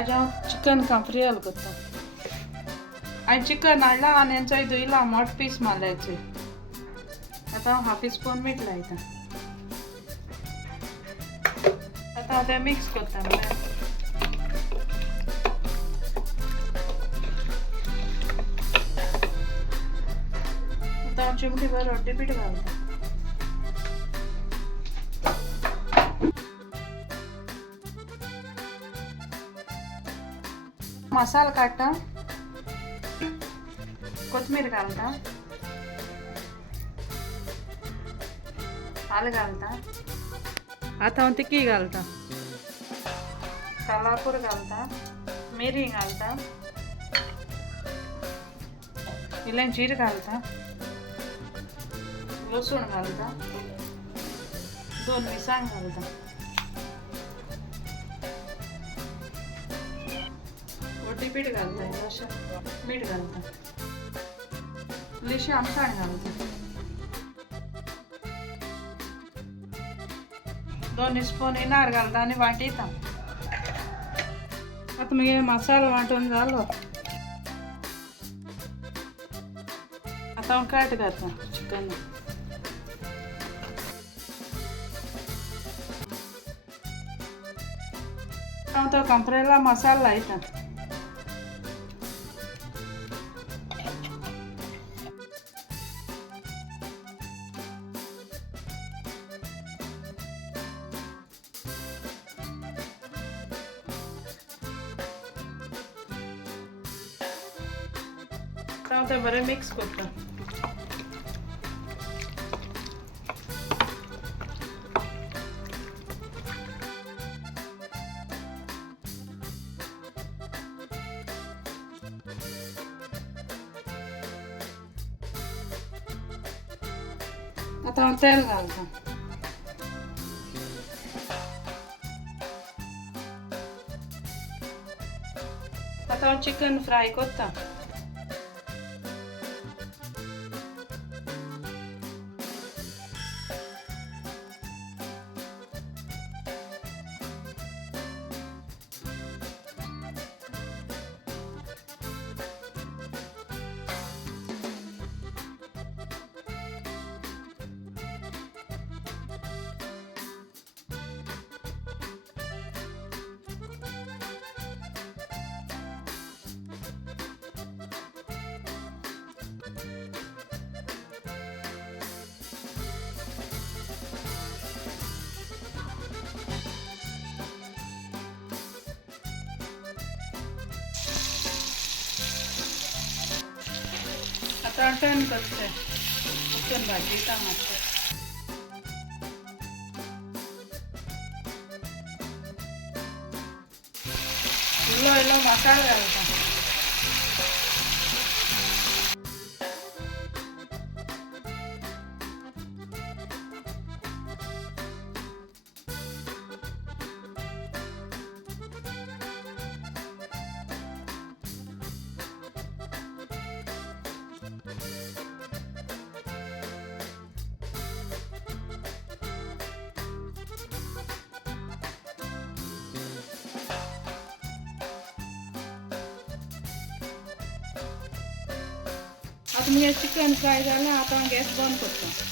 आज हांव चिकन काफ्रियल करता. हांवें चिकन हाडला आनी हेंचोय धुयला मोठ पीस मारल्याचे. आतां हांव हाफ स्पून मीठ लायता. आतां हांव तें मिक्स करता बरें. आतां हांव चिमटी भर हळदी पीठ घालता. मसाला काडटा, कोथमीर घालता, आलं घालता. आतां हांव तिकी घालता, कालापूर घालता, मिरी घालता, इल्लें जीर घालता, लसूण घालता, 2 मिरसांग घालता, हळदी पीठ घालता, इल्लेशें मीठ घालता, इल्लेशें आमटाण घालता, 2 स्पून इनार घालता आनी वांटयता. आतां मगे मसालो वांटून जालो. आतां हांव कट करता चिकन. हांव तो काफ्रेला मसालो लायता. हांव तें बरें मिक्स करता. आतां हांव तेल घालता. आतां हांव चिकन फ्राय करता. आतां टर्न करता. चिकन भाजयता मातशें. इल्लो इल्लो मसालो घालता. आता मी चिकन फ्राय झालं. आता गॅस बंद करतो.